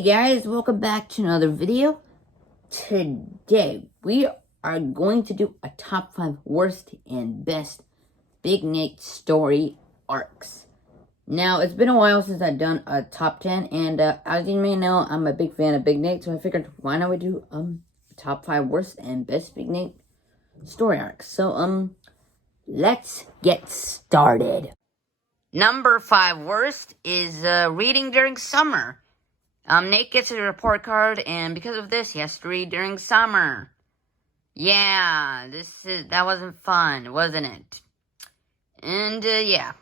Hey guys, welcome back to another video. Today we are going to do a top 5 worst and best Big Nate story arcs. Now, it's been a while since I've done a top 10, and as you may know, I'm a big fan of Big Nate, so I figured why not we do top 5 worst and best Big Nate story arcs. So let's get started. Number 5 worst is reading during summer. Nate gets a report card, and because of this, he has to read during summer. Yeah, that wasn't fun, wasn't it? And, yeah.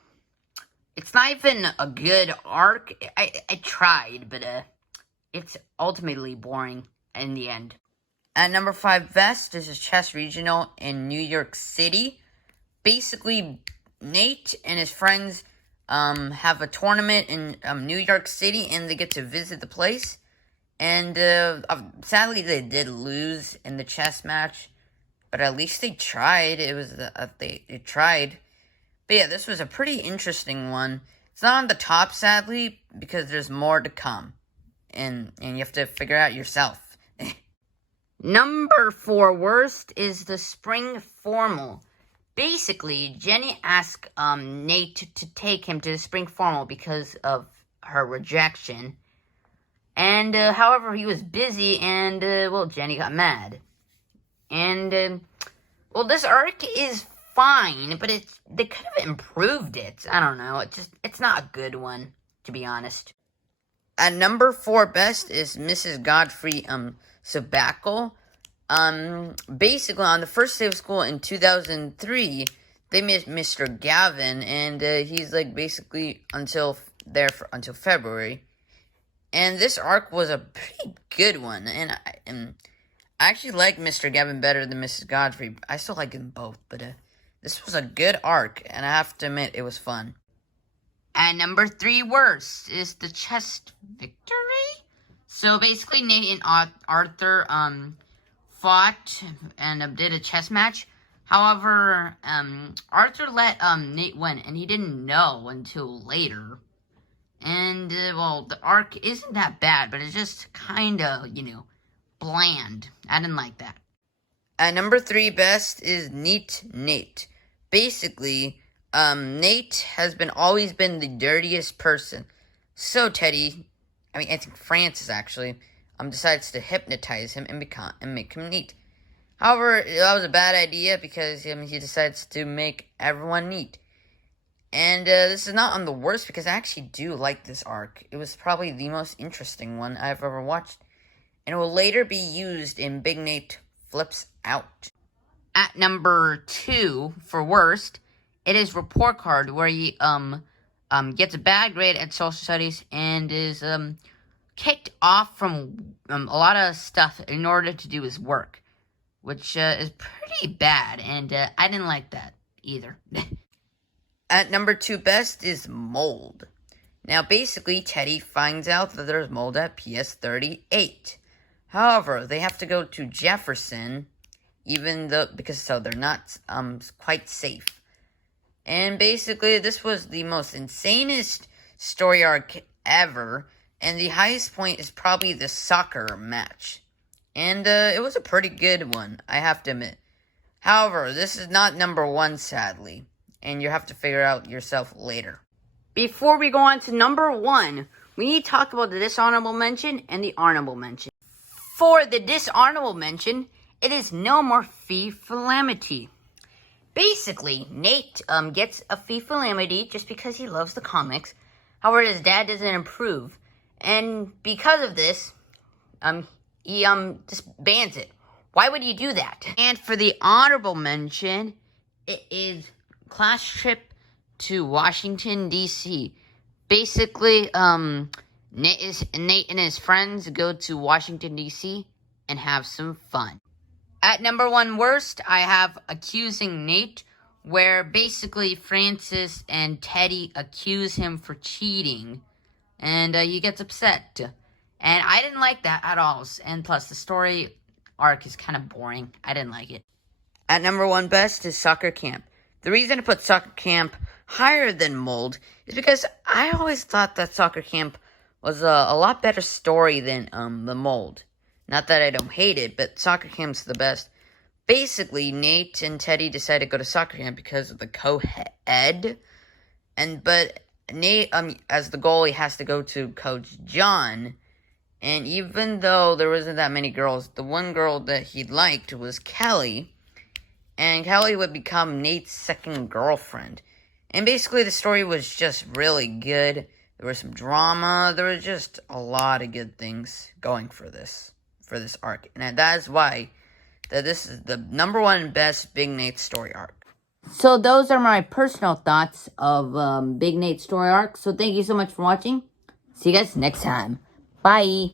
It's not even a good arc. I tried, but, it's ultimately boring in the end. At number 5 best, this is Chess Regional in New York City. Basically, Nate and his friends have a tournament in New York City, and they get to visit the place. And sadly, they did lose in the chess match, but at least they tried. It was they tried. But yeah, this was a pretty interesting one. It's not on the top, sadly, because there's more to come, and you have to figure out yourself. Number 4 worst is the spring formal. Basically, Jenny asked Nate to take him to the spring formal because of her rejection. And, however, he was busy and, well, Jenny got mad. And, well, this arc is fine, but they could have improved it. I don't know. It's not a good one, to be honest. At number 4 best is Mrs. Godfrey, sabbatical. Basically, on the first day of school in 2003, they met Mr. Gavin, and, he's, like, basically until February. And this arc was a pretty good one, and I actually like Mr. Gavin better than Mrs. Godfrey. I still like them both, but, this was a good arc, and I have to admit, it was fun. At number 3 worst is the chess victory. So, basically, Nate and Arthur, fought and did a chess match. However, Arthur let Nate win, and he didn't know until later. And, well, the arc isn't that bad, but it's just kind of, bland. I didn't like that. At number 3 best is Neat Nate. Basically, Nate has always been the dirtiest person. So I think Francis actually, decides to hypnotize him and make him neat. However, that was a bad idea because he decides to make everyone neat. And this is not on the worst because I actually do like this arc. It was probably the most interesting one I've ever watched. And it will later be used in Big Nate Flips Out. At number 2, for worst, it is report card where he gets a bad grade at social studies and is kicked off from a lot of stuff in order to do his work, which is pretty bad, and I didn't like that either. At number 2 best is mold. Now, basically, Teddy finds out that there's mold at PS38. However, they have to go to Jefferson, because they're not quite safe. And basically, this was the most insanest story arc ever. And the highest point is probably the soccer match. And it was a pretty good one, I have to admit. However, this is not number 1, sadly. And you have to figure out yourself later. Before we go on to number 1, we need to talk about the dishonorable mention and the honorable mention. For the dishonorable mention, it is No More Fee Calamity. Basically, Nate gets a Fee Calamity just because he loves the comics. However, his dad doesn't approve. And because of this, he just bans it. Why would you do that? And for the honorable mention, it is class trip to Washington, D.C. Basically, Nate and his friends go to Washington, D.C. and have some fun. At number 1 worst, I have Accusing Nate, where basically Francis and Teddy accuse him for cheating. And he gets upset. And I didn't like that at all. And plus, the story arc is kind of boring. I didn't like it. At number 1 best is Soccer Camp. The reason I put Soccer Camp higher than Mold is because I always thought that Soccer Camp was a lot better story than The Mold. Not that I don't hate it, but soccer camp's the best. Basically, Nate and Teddy decided to go to soccer camp because of the co-ed, but Nate, as the goalie, has to go to Coach John. And even though there wasn't that many girls, the one girl that he liked was Kelly. And Kelly would become Nate's second girlfriend. And basically the story was just really good. There was some drama. There was just a lot of good things going for this arc. And that is why that this is the #1 best Big Nate story arc. So those are my personal thoughts of Big Nate's story arc. So thank you so much for watching. See you guys next time. Bye.